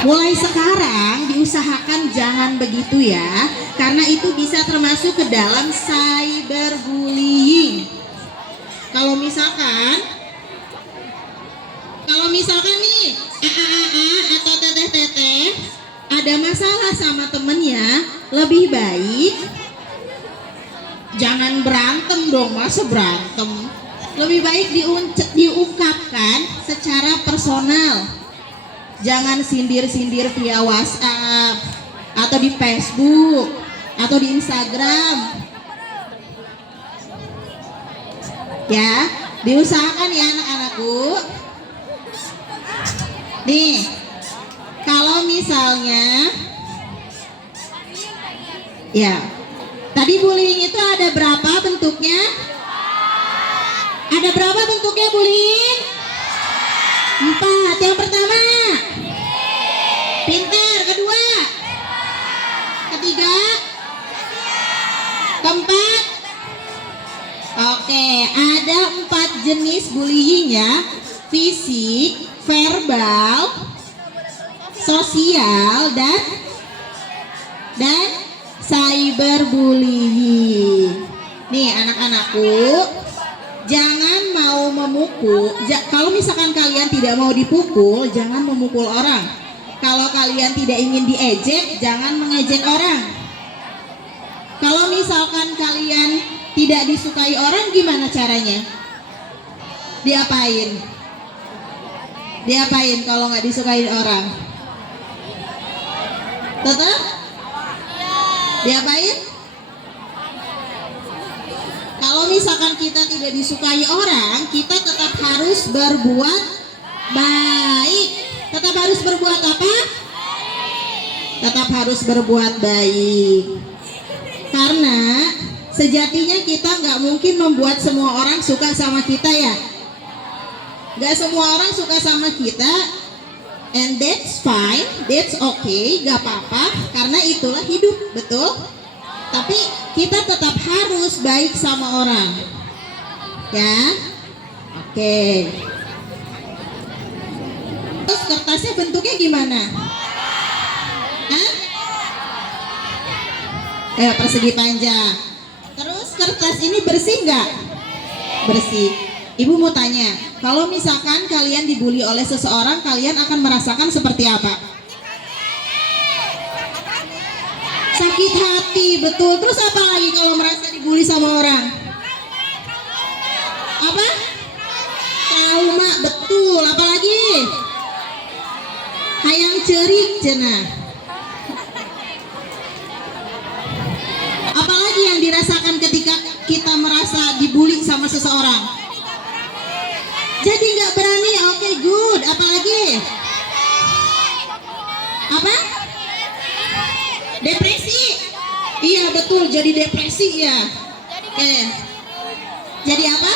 Mulai sekarang diusahakan jangan begitu ya, karena itu bisa termasuk ke dalam cyberbullying. Kalau misalkan nih AAA atau teteh-teteh ada masalah sama temennya, lebih baik jangan berantem dong, masa berantem. Lebih baik diungkapkan secara personal. Jangan sindir-sindir via WhatsApp atau di Facebook atau di Instagram. Ya, diusahakan ya anak-anakku. Nih, kalau misalnya ya, tadi bullying itu ada berapa bentuknya? Ada berapa bentuknya bullying? 4. Yang pertama pintar, kedua, ketiga, keempat. Oke, ada 4 jenis bullying ya: fisik, verbal, sosial, dan cyberbullying. Nih anak-anakku, jangan mau memukul. Kalau misalkan kalian tidak mau dipukul, jangan memukul orang. Kalau kalian tidak ingin diejek, jangan mengejek orang. Kalau misalkan kalian tidak disukai orang, gimana caranya? Diapain? Diapain kalau nggak disukai orang? Tetap? Diapain? Kalau misalkan kita tidak disukai orang, kita tetap harus berbuat baik. Tetap harus berbuat apa? Tetap harus berbuat baik. Karena sejatinya kita nggak mungkin membuat semua orang suka sama kita ya. Nggak semua orang suka sama kita, and that's fine, that's okay, nggak apa-apa, karena itulah hidup, betul? Tapi kita tetap harus baik sama orang, ya. Oke. Terus kertasnya bentuknya gimana? Hah? Persegi panjang. Terus kertas ini bersih nggak? Bersih. Ibu mau tanya, kalau misalkan kalian dibully oleh seseorang, kalian akan merasakan seperti apa? Sakit hati, betul. Terus apa lagi kalau merasa dibully sama orang? Apa? Trauma, betul. Apalagi? Hayang cerik cenah. Apalagi yang dirasakan ketika kita merasa dibully sama seseorang? Jadi nggak berani, oke, good. Apalagi? Apa? Depresi. Iya betul, jadi depresi ya. Oke. Jadi apa?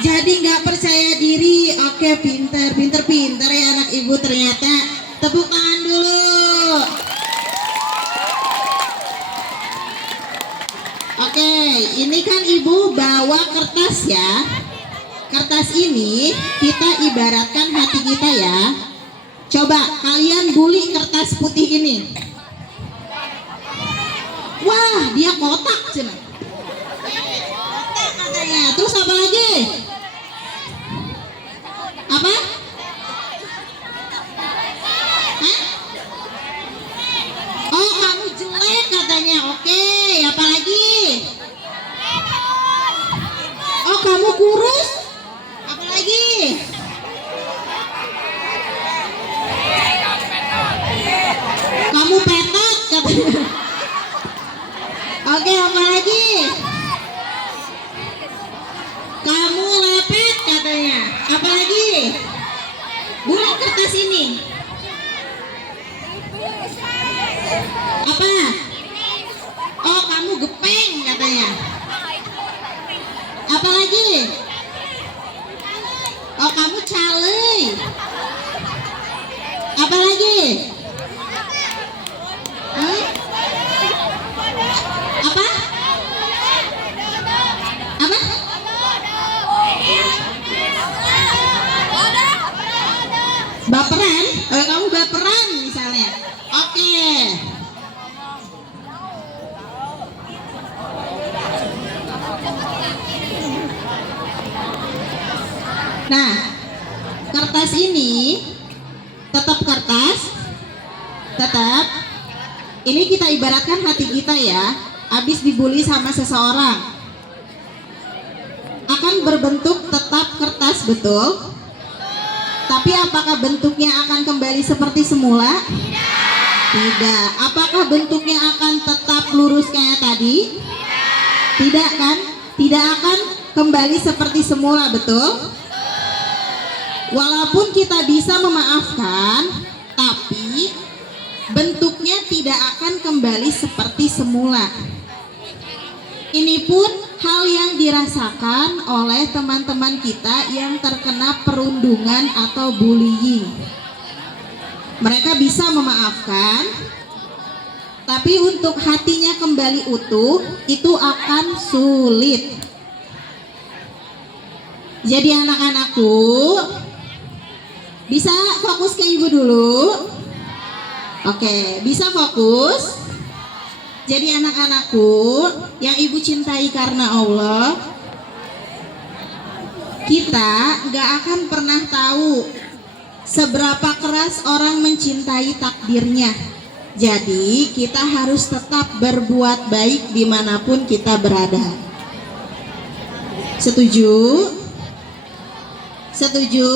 Jadi nggak percaya diri. Oke, pinter ya anak ibu ternyata. Tepuk tangan dulu. Oke, ini kan ibu bawa kertas ya. Kertas ini kita ibaratkan hati kita ya. Coba kalian bully kertas putih ini. Wah, dia kotak cina. Kotak katanya. Terus apa lagi? Apa? Hah? Oh, kamu jelek katanya. Oke, apa lagi? Oh, kamu kurus? Lagi. Kamu petot katanya. Oke, apa lagi? Kamu lepet katanya. Apa lagi? Buang kertas ini. Apa? Oh, kamu gepeng katanya. Apa lagi? Oh, kamu calei. Apa lagi? Apa? Apa? Baperan? Kamu baperan Oke. Nah, kertas ini tetap kertas, tetap. Ini kita ibaratkan hati kita ya, habis dibully sama seseorang, akan berbentuk tetap kertas, betul? Tapi apakah bentuknya akan kembali seperti semula? Tidak. Apakah bentuknya akan tetap lurus kayak tadi? Tidak kan? Tidak akan kembali seperti semula, betul? Walaupun kita bisa memaafkan, tapi bentuknya tidak akan kembali seperti semula. Ini pun hal yang dirasakan oleh teman-teman kita yang terkena perundungan atau bullying. Mereka bisa memaafkan, tapi untuk hatinya kembali utuh itu akan sulit. Jadi anak-anakku, bisa fokus ke ibu dulu. Oke, bisa fokus. Jadi anak-anakku yang ibu cintai karena Allah, kita gak akan pernah tahu seberapa keras orang mencintai takdirnya. Jadi kita harus tetap berbuat baik dimanapun kita berada. Setuju? Setuju?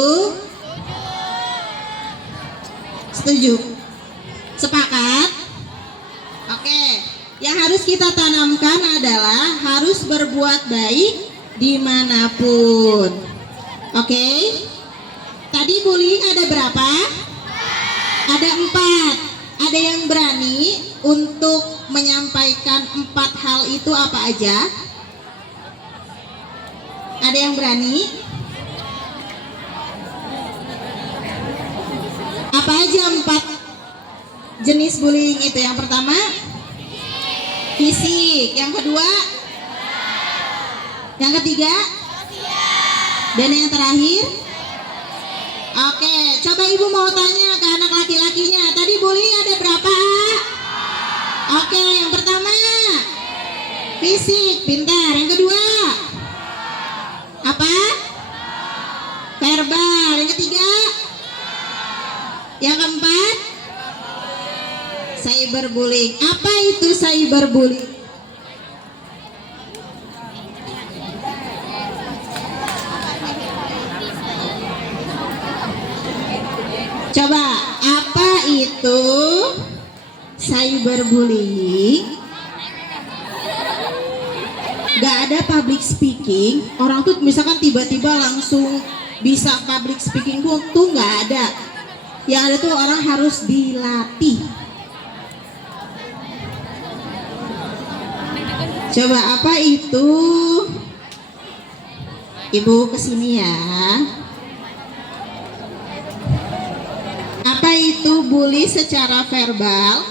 Setuju? Sepakat? Oke, yang harus kita tanamkan adalah harus berbuat baik dimanapun. Oke? Tadi bullying ada berapa? Ada 4. Ada yang berani untuk menyampaikan 4 hal itu apa aja? Ada yang berani? Apa aja 4 jenis bullying itu? Yang pertama fisik, yang kedua, yang ketiga, dan yang terakhir. Oke, coba ibu mau tanya ke anak laki-lakinya, tadi bullying ada berapa? Oke, yang pertama fisik, pintar. Yang kedua apa? Verbal. Yang ketiga, yang keempat cyberbullying. Apa itu cyberbullying? Coba, apa itu cyberbullying? Gak ada public speaking. Orang tuh misalkan tiba-tiba langsung bisa public speaking tuh gak ada. Yang ada tuh orang harus dilatih. Coba apa itu? Ibu kesini ya. Apa itu bully secara verbal?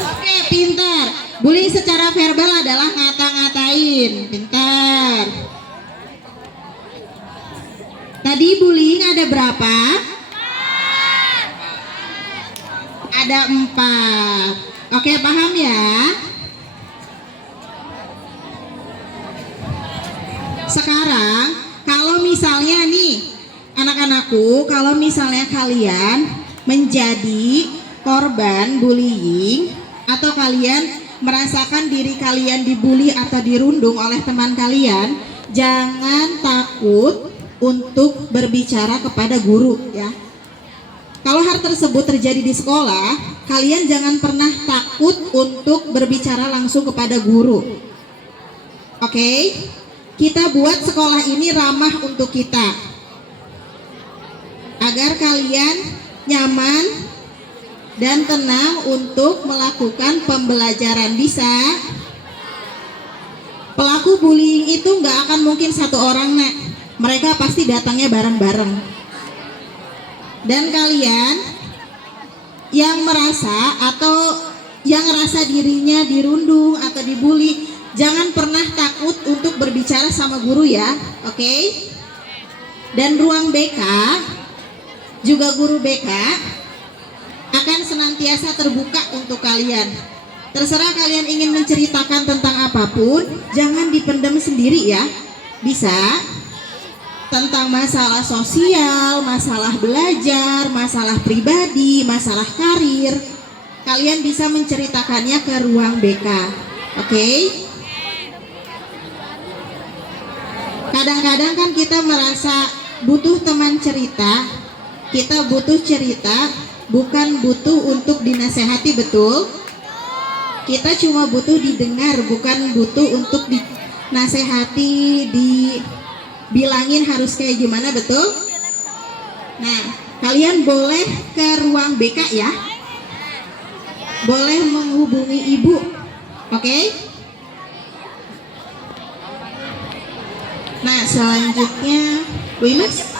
Oke, pintar. Bullying secara verbal adalah ngata-ngatain. Pintar. Tadi bullying ada berapa? Ada 4. Oke, paham ya? Sekarang kalau misalnya nih anak-anakku, kalau misalnya kalian menjadi korban bullying atau kalian merasakan diri kalian dibully atau dirundung oleh teman kalian, jangan takut untuk berbicara kepada guru ya. Kalau hal tersebut terjadi di sekolah, kalian jangan pernah takut untuk berbicara langsung kepada guru. Oke? Kita buat sekolah ini ramah untuk kita, agar kalian nyaman dan tenang untuk melakukan pembelajaran. Bisa? Pelaku bullying itu nggak akan mungkin satu orang, Nak. Mereka pasti datangnya bareng-bareng. Dan kalian yang merasa atau yang ngerasa dirinya dirundung atau dibully, jangan pernah takut untuk berbicara bicara sama guru ya, oke? Dan ruang BK, juga guru BK akan senantiasa terbuka untuk kalian. Terserah kalian ingin menceritakan tentang apapun, jangan dipendam sendiri ya. Bisa tentang masalah sosial, masalah belajar, masalah pribadi, masalah karir. Kalian bisa menceritakannya ke ruang BK. Oke? Kadang-kadang kan kita merasa butuh teman cerita. Kita butuh cerita, bukan butuh untuk dinasehati, betul? Kita cuma butuh didengar, bukan butuh untuk dinasehati, dibilangin harus kayak gimana, betul? Nah, kalian boleh ke ruang BK ya. Boleh menghubungi ibu, oke? Nah, selanjutnya Bu Imas.